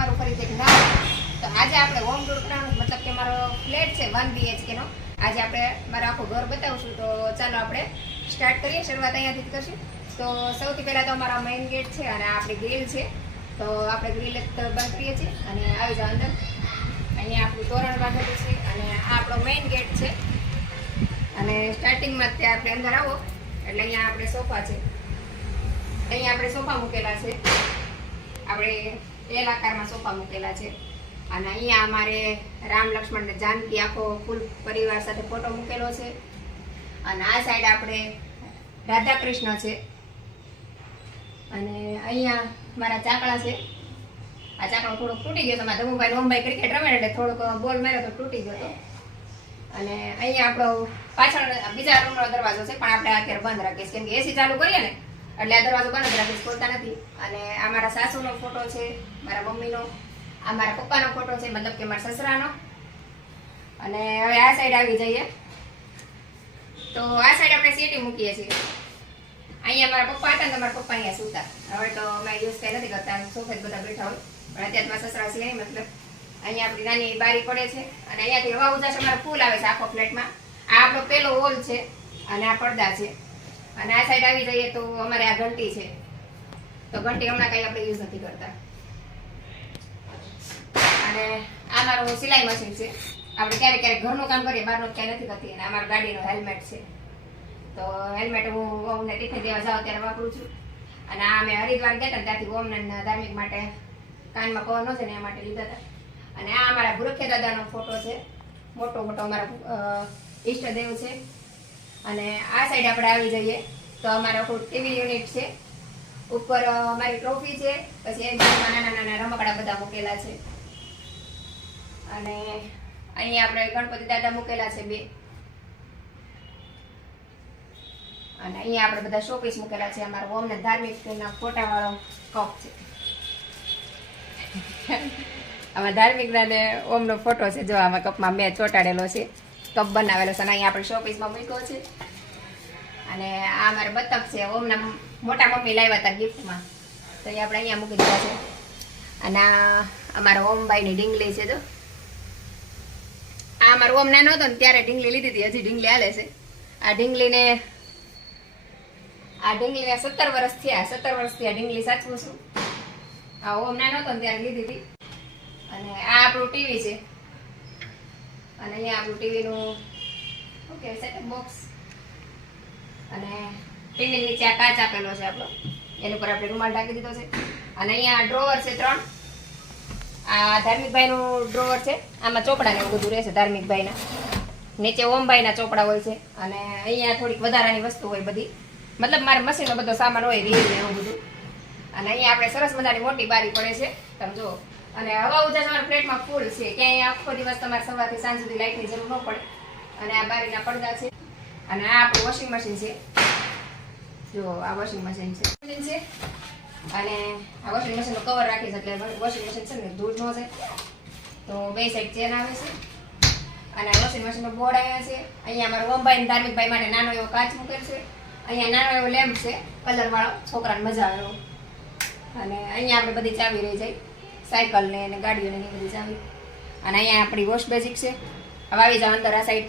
તમારું ફરીથી એક નવા. તો આજે આપણે હોમ ટૂર કરવાનું, મતલબ કે મારો ફ્લેટ છે 1 BHK નો. આજે આપણે મારું આખું ઘર બતાવશું. તો ચાલો આપણે સ્ટાર્ટ કરીએ. શરૂઆત અહીંયાથી જ કરશું. તો સૌથી પહેલાં તો અમારા મેઇન ગેટ છે અને આપણી ગ્રીલ છે. તો આપણે ગ્રીલ બંધ કરીએ છીએ અને આવી જાવ અંદર. અહીંયા આપણું તોરણ બાંધેલું છે અને આ આપણો મેઇન ગેટ છે. અને સ્ટાર્ટિંગમાં ત્યાં આપણે અંદર આવો એટલે અહીંયા આપણે સોફા છે. અહીંયા આપણે સોફા મૂકેલા છે. આપણે એલ આકારમાં સોફા મૂકેલા છે. અને અહીંયા અમારે રામ લક્ષ્મણ ને જાનકી આખો ફૂલ પરિવાર સાથે ફોટો મૂકેલો છે. અને આ સાઈડ આપણે રાધા કૃષ્ણ છે. અને અહીંયા મારા ચાકડા છે. આ ચાકડો થોડોક તૂટી ગયો. તમારા ધમુભાઈ ઓમભાઈ ક્રિકેટ રમે એટલે થોડોક બોલ માર્યો તો તૂટી ગયો હતો. અને અહીંયા આપણો પાછળ બીજા રૂમનો દરવાજો છે, પણ આપણે અત્યારે બંધ રાખીશ કેમ કે એસી ચાલુ કરીએ ને એટલે આ દરવાજો બંધ જ રાખીશ, ખોલતા નથી. અને આ મારા સાસુનો ફોટો છે, મારા મમ્મીનો, આ મારા પપ્પાનો ફોટો છે, મતલબ કે મારા સસરાનો. અને હવે આ સાઈડ આવી જઈએ તો આ સાઈડ આપણે સીટી મૂકીએ છીએ. અહીંયા મારા પપ્પા હતા ને મારા પપ્પા અહીંયા સૂતા. હવે તો અમે યુઝ કંઈ નથી કરતા, સોફે જ બધા બેઠા હોય. પણ અત્યારે મારા સસરા છે નહીં, મતલબ અહીંયા આપણી નાની બારી પડે છે. અને અહીંયાથી હવા ઉજાસ અમારે ફૂલ આવે છે આખો ફ્લેટમાં. આ આપણો પેલો હોલ છે અને આ પડદા છે. અને આ સાઈડ આવી જઈએ તો અમારે આ ઘંટી છે. તો ઘંટી હમણાં કંઈ આપણે યુઝ નથી કરતા. અને આ મારું સિલાઈ મશીન છે. આપણે ક્યારેક ક્યારેક ઘરનું કામ કરીએ, બહારનું ક્યાંય નથી કરતી. અને અમારા ગાડીનો હેલ્મેટ છે. તો હેલ્મેટ હું ઓમને ટિફિન દેવા જાઉં ત્યારે વાપરું છું. અને આ અમે હરિદ્વાર ગયા હતા ત્યાંથી ઓમને ધાર્મિક માટે કાનમાં પવન ન છે ને એ માટે લીધા હતા. અને આ અમારા ગુરખે દાદાનો ફોટો છે, મોટો મોટો અમારા ઈષ્ટદેવ છે. અને આ સાઈડ આપણે આવી જઈએ તો અમારા ટીવી યુનિટ છે. ઉપર અમારી ટ્રોફી છે. પછી એક નાના નાના રમકડા બધા મૂકેલા છે. અને અહીંયા આપણે ગણપતિ દાદા મૂકેલા છે 2. અને અહીંયા આપણે બધા શોપીસ મૂકેલા છે. અમારા ઓમને ધાર્મિક ફોટા વાળો કપ છે. આમાં ધાર્મિક ને ઓમનો ફોટો છે. જો આમાં કપમાં મેં ચોંટાડેલો છે, કપ બનાવેલો છે. અને અહીંયા આપણે શોપીસમાં મૂક્યો છે. અને આ અમારે બતક છે, ઓમના મોટા મમ્મી લાવ્યા હતા ગિફ્ટમાં, તો એ આપણે અહીંયા મૂકી દીધા છે. અને આ અમારા ઓમભાઈની ઢીંગલી છે. જો આ અમારો ઓમ નાનો હતો ને ત્યારે ઢીંગલી લીધી હતી, હજી ઢીંગલી હાલે છે. આ ઢીંગલીને 17 વર્ષ થયા. 17 વર્ષથી આ ઢીંગલી સાચવું છું. આ ઓમ નાનો હતો ને ત્યારે લીધી હતી. અને આ આપણું ટીવી છે. અને અહીંયા આપણું ટીવીનું ઓકે સેટઅપ બોક્સ. અને ટીવી નીચે આ કાચ આપેલો છે આપણો, એની ઉપર આપણે રૂમાલ ઢાંકી દીધો છે. અને અહીંયા ડ્રોવર છે 3. આ ધાર્મિકભાઈનું ડ્રોવર છે. આમાં ચોપડા ને એવું બધું રહેશે ધાર્મિકભાઈના. નીચે ઓમભાઈના ચોપડા હોય છે. અને અહીંયા થોડીક વધારાની વસ્તુ હોય બધી, મતલબ મારે મશીનનો બધો સામાન હોય, રીલ ને એવું બધું. અને અહીંયા આપણે સરસ મજાની મોટી બારી પડે છે, તમે જુઓ. અને હવા ઉજાસ અમારા ફ્લેટમાં ફૂલ છે, ક્યાંય આખો દિવસ તમારે સવારથી સાંજ સુધી લાઇટની જરૂર ન પડે. અને આ બારીના પડદા છે. અને આ આપણું વોશિંગ મશીન છે. જો આ વોશિંગ મશીન છે. અને આ વોશિંગ મશીનનો કવર રાખી છે એટલે વોશિંગ મશીન છે ને ધૂળ ન જાય. તો 2 સાઈડ ચેન આવે છે. અને વોશિંગ મશીનનો બોર્ડ અહીંયા છે. અહીંયા અમારા ઓમભાઈ ધાર્મિકભાઈ માટે નાનો એવો કાચ મૂકેલ છે. અહીંયા નાનો એવો લેમ્પ છે કલરવાળો, છોકરાને મજા આવે એવો. અને અહીંયા આપણે બધી ચાવી રહી જાય, સાયકલને અને ગાડીઓને એ બધી ચાવી. અને અહીંયા આપણી વોશ બેઝિક છે. હવે આવી જાવ અંદર આ સાઈડ.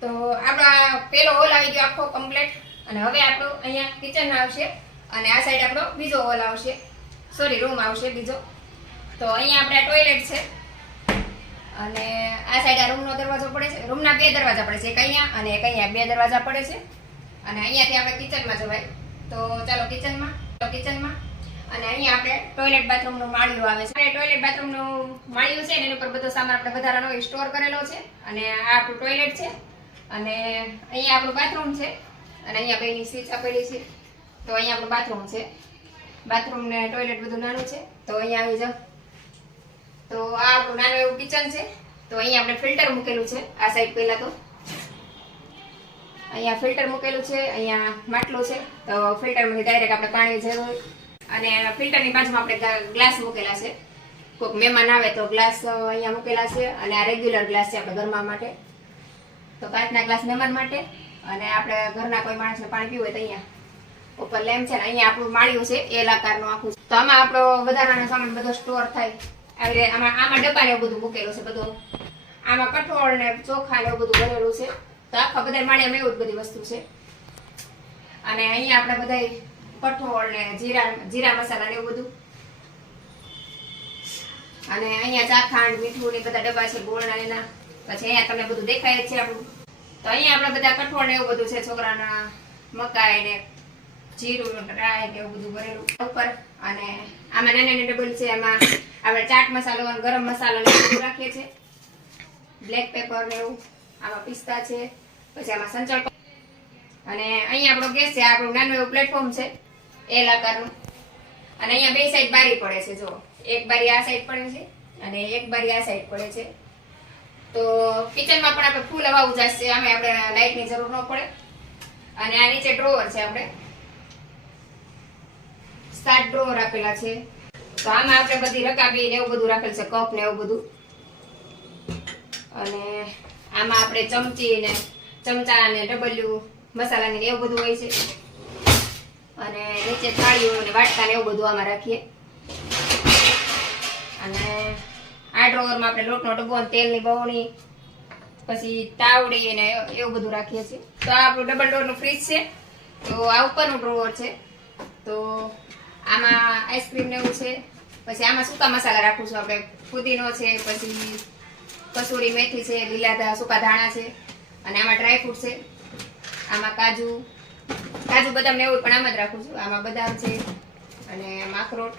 તો આપણો આ પેલો હોલ આવી ગયો આખો કમ્પ્લીટ. અને હવે આપણું અહીંયા કિચન આવશે. અને આ સાઈડ આપણો બીજો હોલ આવશે, સોરી રૂમ આવશે બીજો. તો અહીંયા આપણે ટોયલેટ છે. અને આ સાઈડ આ રૂમનો દરવાજો પડે છે. રૂમના 2 દરવાજા પડે છે, એક અહીંયા અને એક અહીંયા, 2 દરવાજા પડે છે. અને અહીંયાથી આપણે કિચનમાં જવાય. તો ચાલો કિચનમાં. અને અહીંયા આપણે ટોયલેટ બાથરૂમનું માળિયું આવે છે. ટોયલેટ બાથરૂમનું માળિયું છે ને એની ઉપર બધો સામાન આપણે વધારાનો સ્ટોર કરેલો છે. અને આ આપણું ટોયલેટ છે. અને અહીંયા આપણું બાથરૂમ છે. અને અહીંયા બેની સ્વિચ આપેલી છે. તો અહીંયા આપણું બાથરૂમ છે. બાથરૂમ ને ટોયલેટ બધું નાનું છે. તો અહીંયા આવી જાઓ. તો આ આપણું નાનું એવું કિચન છે. તો અહીંયા આપણે ફિલ્ટર મૂકેલું છે. આ સાઈડ પહેલા તો અહીંયા ફિલ્ટર મૂકેલું છે. અહીંયા માટલું છે. તો ફિલ્ટરમાંથી ડાયરેક્ટ આપણે પાણી જરૂર. અને ફિલ્ટરની બાજુમાં આપણે ગ્લાસ મૂકેલા છે. કોઈક મહેમાન આવે તો ગ્લાસ અહીંયા મૂકેલા છે. અને આ રેગ્યુલર ગ્લાસ છે આપણે ઘરમાં માટે. તો કાચના ગ્લાસ મહેમાન માટે. અને આપણે ઘરના કોઈ માણસને પાણી પીવું હોય તો અહીંયા ઉપર લેમ્પ છે. ને અહીંયા આપણું માળિયું છે એલ આકારનું આખું. તો આમાં આપણો વધારાનો સામાન બધો સ્ટોર થાય. આવી રીતે આમાં ડબ્બા ને એવું બધું મૂકેલું છે બધું. આમાં કઠોળ ને ચોખા ને એવું બધું ભરેલું છે. તો આખા બધા માળિયામાં એવું જ બધી વસ્તુ છે. અને અહીંયા આપણે બધા કઠોળ ને જીરા મસાલા ને એવું બધું. અને અહીંયા ચાખાંડ મીઠું ને બધા ડબ્બા છે ગોળના એના. પછી અહીંયા તમને બધું દેખાય જ છે આપણું. તો અહીંયા આપણે બધા કઠોળ ને એવું બધું છે, છોકરાના મકાઈ ને જીરું રાય ને એવું બધું ભરેલું ઉપર. અને આમાં નાની ડબલ છે, એમાં આપણે ચાટ મસાલો અને ગરમ મસાલો ને એવું બધું રાખીએ છીએ, બ્લેક પેપર ને એવું. આમાં પિસ્તા છે, પછી આમાં સંચળ. અને અહીંયા આપણો ગેસ છે, આપણું નાનું એવું પ્લેટફોર્મ છે એલ આકારનું. અને અહીંયા બે સાઈડ બારી પડે છે, જો એક બારી આ સાઈડ પડે છે અને એક બારી આ સાઈડ પડે છે. તો કિચનમાં પણ આપણે ફૂલ હવા ઉજાસ છે, આમે આપણે લાઇટની જરૂર ન પડે. અને આ નીચે ડ્રોવર છે, આપણે 7 ડ્રોવર આપેલા છે. તો આમાં આપણે બધી રકાબી ને એવું બધું રાખેલ છે, કપ ને એવું બધું. અને આમાં આપણે ચમચી ને ચમચા ને ડબલ્યુ મસાલા ને એવું બધું હોય છે. અને નીચે થાળીઓ ને વાટકા ને એવું બધું આમાં રાખીએ. અને આ ડ્રોવરમાં આપણે લોટનો ડબ્બો, તેલની બવણી, પછી તાવડી ને એવું બધું રાખીએ છીએ. તો આ આપણું ડબલ ડોરનું ફ્રીજ છે. તો આ ઉપરનું ડ્રોવર છે. તો આમાં આઈસ્ક્રીમ ને એવું છે. પછી આમાં સૂકા મસાલા રાખું છું આપણે, ફુદીનો છે, પછી કસૂરી મેથી છે, લીલા સૂકા ધાણા છે. અને આમાં ડ્રાયફ્રૂટ છે, આમાં કાજુ બદામ ને એવું પણ આમાં જ રાખું છું. આમાં બદામ છે અને માખરોટ.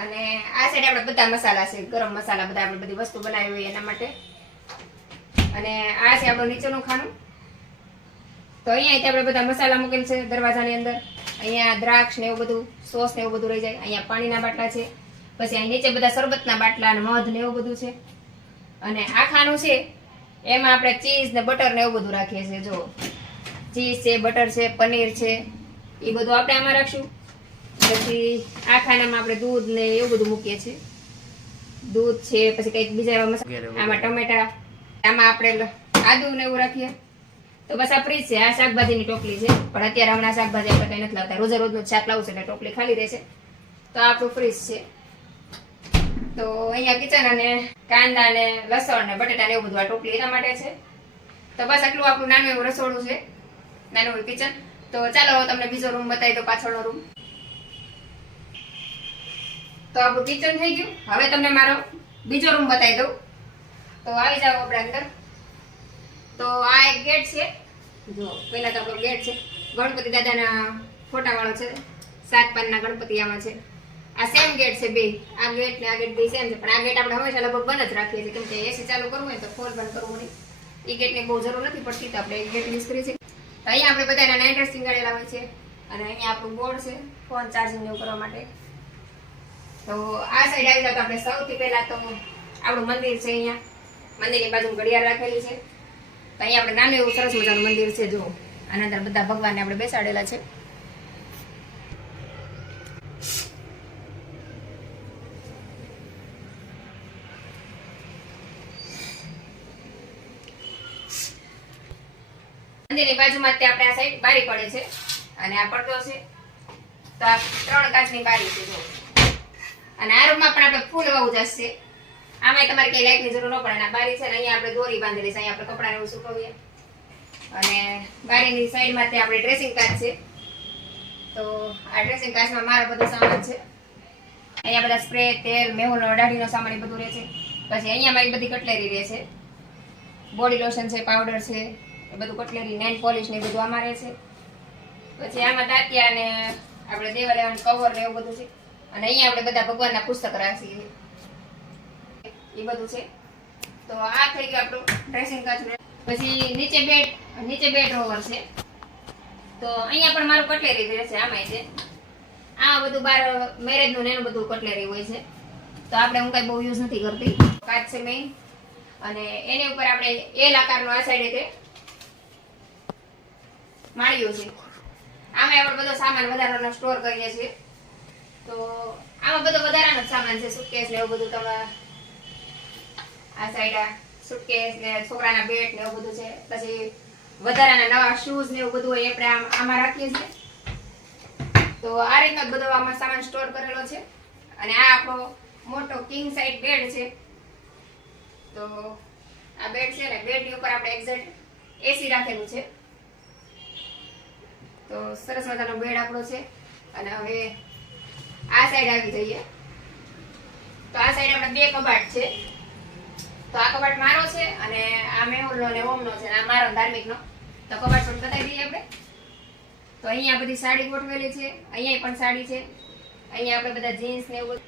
અને આ સાઈડ આપણે બધા મસાલા છે, ગરમ મસાલા બધા આપણે બધી વસ્તુ બનાવી હોય એના માટે. અને આ છે આપણું નીચેનું ખાનું. તો અહીંયા આપણે બધા મસાલા મૂકેલ છે દરવાજાની અંદર. અહીંયા દ્રાક્ષ ને એવું બધું, સોસ ને એવું બધું રહી જાય. અહીંયા પાણીના બાટલા છે, પછી અહીં નીચે બધા શરબતના બાટલા અને મધ ને એવું બધું છે. અને આ ખાનું છે એમાં આપણે ચીઝ ને બટર ને એવું બધું રાખીએ છીએ. જો ચીઝ છે, બટર છે, પનીર છે, એ બધું આપણે આમાં રાખશું. પછી આ ખાનામાં આપણે દૂધ ને એવું બધું મૂકીએ છીએ. દૂધ છે, પછી કંઈક બીજા એવા મસાલા, આમાં ટમેટા, આમાં આપણે આદુ ને એવું રાખીએ. તો બસ આ ફ્રીજ છે. આ શાકભાજીની ટોપલી છે, પણ અત્યારે હમણાં શાકભાજી આપણે કંઈ નથી લાવતા, રોજે રોજનું શાક લાવવું છે એટલે ટોપલી ખાલી રહેશે. તો આ આપણું ફ્રીજ છે. તો અહીંયા કિચન અને કાંદા ને લસણ ને બટેટા ને એવું બધું આ ટોપલી એના માટે છે. તો બસ આટલું આપણું નાનું એવું રસોડું છે, નાનું એવું કિચન. તો ચાલો તમને બીજો રૂમ બતાવી દો, પાછળનો રૂમ. તો આપણું કિચન થઈ ગયું. હવે તમને મારો બીજો રૂમ બતાવી દઉં. તો આવી જાઓ આપણે અંદર. તો આ એક ગેટ છે, જો પહેલા તો આપણો ગેટ છે, ગણપતિ દાદાના ફોટા વાળો છે, 7 પાનના ગણપતિ આમાં છે. આ સેમ ગેટ છે બે, આ ગેટ ને આ ગેટ બે સેમ છે. પણ આ ગેટ આપણે હંમેશા લગભગ બંધ જ રાખીએ છીએ, કેમ કે એસી ચાલુ કરવું હોય તો ફોન બંધ કરવું નહીં. એ ગેટની બહુ જરૂર નથી પડતી, તો આપણે એ ગેટ યુઝ કરીએ છીએ. તો અહીંયા આપણે બધાના નાઇટ ડ્રેસિંગ કરેલા હોય છે. અને અહીંયા આપણું બોર્ડ છે ફોન ચાર્જિંગ એવું કરવા માટે. તો આ સાઈડ આવી જાવ તો આપણે સૌથી પહેલા તો આપણું મંદિર છે. અહીંયા મંદિરની બાજુ ઘડિયાળ રાખેલી છે. તો અહીંયા આપણે નાનું એવું સરસ મજાનું મંદિર છે. જો આના અંદર બધા ભગવાનને આપણે બેસાડેલા છે. મંદિરની બાજુમાં આપણે આ સાઈડ બારી પડે છે અને આ પડદો છે. તો આ 3 કાચની બારી છે. જો અને આ રૂમમાં પણ આપણે ફૂલ હવા ઉજાસ છે. આમાં તમારે કઈ લાઇટની જરૂર ન પડે. આ બારી છે ને, અહીંયા આપણે દોરી બાંધેલી છે, અહીંયા આપણે કપડાને એવું સુકવીએ. અને બારીની સાઈડમાં તે આપણે ડ્રેસિંગ કાચ છે. તો આ ડ્રેસિંગ કાચમાં મારો બધો સામાન છે. અહીંયા બધા સ્પ્રે, તેલ, મેહુલ, દાઢીનો સામાન એ બધું રહે છે. પછી અહીંયા મારી બધી કટલેરી રહે છે, બોડી લોશન છે, પાવડર છે, એ બધું કટલેરી, નેલ પોલિશ ને એ બધું આમાં રહે છે. પછી આમાં દાંતિયા ને આપણે દેવા લેવાનું કવર ને એવું બધું છે. અને અહીંયા આપણે બધા ભગવાનના પુસ્તક રાખીએ, એ બધું છે. તો આ થઈ ગયું આપણું ડ્રેસિંગ કાચ. પછી નીચે બે ડ્રોવર છે. તો અહીંયા પણ મારું કટલેરી રહે છે. આમાં છે આ બધું બાર મેરેજનું ને એનું બધું કટલેરી હોય છે. તો આપણે હું કઈ બહુ યુઝ નથી કરતી. કાચ છે મેઇન. અને એની ઉપર આપણે એલ આકારનો આ સાઈડે તે માળિયું છે. આમાં આપણે બધો સામાન વધારાનો સ્ટોર કરીએ છીએ. તો આમાં બધો વધારાનો સામાન છે, સુટકેસ ને એવું બધું. તમે આ સાઈડ સુટકેસ ને છોકરાના બેટ ને એવું બધું છે. પછી વધારાના નવા શૂઝ ને એવું બધું હોય આપણે આમાં રાખીએ છીએ. તો આ રીતનો બધો આમાં સામાન સ્ટોર કરેલો છે. અને આ આપણો મોટો કિંગ સાઇઝ બેડ છે. તો આ બેડ છે ને, બેડની ઉપર આપણે એક્ઝેક્ટ એસી રાખેલું છે. તો સરસ મજાનો બેડ આપણો છે. અને હવે આ સાઈડ આવી જઈએ. તો આ સાઈડ આપણે બે કબાટ છે. તો આ કબાટ મારો છે અને આ મેહુલનો ને ઓમનો છે, આ મારો ધાર્મિકનો. તો કબાટ પણ બતાવી દઈએ આપણે. તો અહીંયા બધી સાડી ગોઠવેલી છે, અહીંયા પણ સાડી છે, અહીંયા આપણે બધા જીન્સ ને એવું,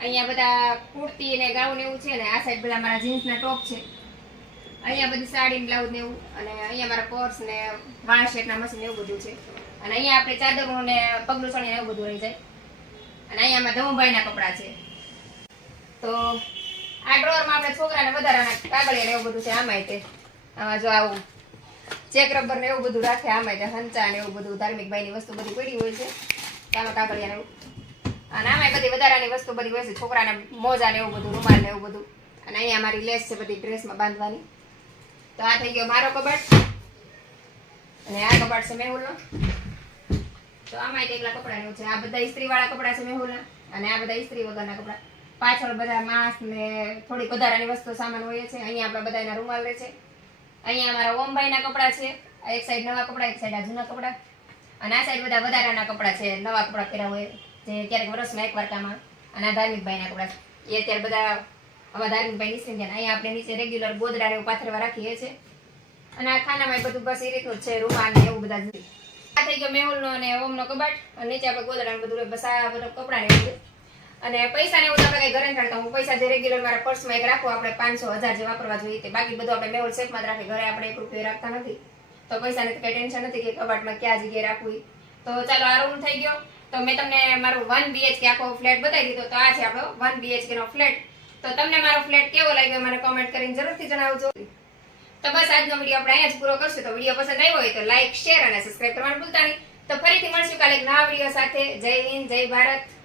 અહીંયા બધા કુર્તી ને ગાઉન એવું છે. ને આ સાઈડ બધા મારા જીન્સના ટોપ છે. અહીંયા બધી સાડી બ્લાઉઝ ને એવું, અને અહીંયા મારા પર્સ ને વાળ શેટના મશીન એવું બધું છે. અને અહીંયા આપણે ચાદરો ને પગલું ચણી ને એવું બધું રહી જાય. અને અહીંયા અમારા ધમુભાઈના કપડાં છે. તો આ ડ્રોરમાં આપણે છોકરાને વધારાના કાગળિયા ને એવું બધું છે. આમાંય તે આમાં જો આવું ચેક રબર ને એવું બધું રાખે. આમાંય તે હંચા ને એવું બધું ધાર્મિકભાઈની વસ્તુ બધી પડી હોય છે. આમાં કાગળિયા ને એવું, અને આમાંય બધી વધારાની વસ્તુ બધી હોય છે. છોકરાને મોજા ને એવું બધું, રૂમાલ ને એવું બધું. અને અહીંયા મારી લેસ છે બધી ડ્રેસમાં બાંધવાની. તો આ થઈ ગયો મારો કબાટ. અને આ કબાટ છે મેહુલનો. તો આમાં એકલા કપડા એવું છે. આ બધા ઇસ્ત્રી વાળા કપડા છે મેહુલના, અને આ બધા ઇસ્ત્રી વગરના કપડા. પાછળ બધા માસ્ક ને થોડી વધારાની વસ્તુ સામાન હોય છે. અહીંયા આપણા બધાના રૂમાલ રહે છે. અહીંયા અમારા ઓમભાઈના કપડા છે. આ એક સાઈડ નવા કપડા, એક સાઈડ આ જૂના કપડા. અને આ સાઈડ બધા વધારાના કપડા છે, નવા કપડા પહેર્યા હોય જે ક્યારેક વર્ષમાં એકવાર કામ આવે. અને આ ધાર્મિકભાઈના કપડા છે, એ અત્યારે બધા આવા ધાર્મિકભાઈ નીચે ગયા. અહીંયા આપણે નીચે રેગ્યુલર ગોદડા ને એવું પાથરવા રાખીએ છીએ. અને આ ખાનામાં બધું બસ એ રીતનું છે, રૂમાલ ને એવું બધા. આ થઈ ગયો મેહુલનો અને ઓમનો કબાટ. અને નીચે આપણે ગોદડા ને બધું બસ આ બધું કપડા ને એવું. અને પૈસા ને એવું આપણે કઈ ઘરે કાઢતા. હું પૈસા જે રેગ્યુલર મારા પર્સમાં એક રાખું, આપણે 500-1000 જે વાપરવા જોઈએ તે. બાકી બધું આપણે મેહુલ સેફમાં જ રાખે. ઘરે આપણે 1 રૂપિયો રાખતા નથી. તો પૈસાની કઈ ટેન્શન નથી કે કબાટમાં ક્યાં જગ્યાએ રાખવું. તો ચાલો આ રૂમ થઈ ગયો. તો મેં તમને મારું 1 BHK આખો ફ્લેટ બતાવી દીધો. તો આ છે આપણો 1 BHK નો ફ્લેટ. તો તમને મારો ફ્લેટ કેવો લાગ્યો મને કોમેન્ટ કરીને જરૂરથી જણાવજો. તો બસ આજનો વિડીયો આપણે અહીંયા જ પૂરો કરશું. તો વિડીયો પસંદ આવ્યો હોય તો લાઈક, શેર અને સબસ્ક્રાઇબ કરવાનું ભૂલતા નહીં. તો ફરીથી મળશું કાલે એક નવા વિડીયો સાથે. જય હિન્દ, જય ભારત.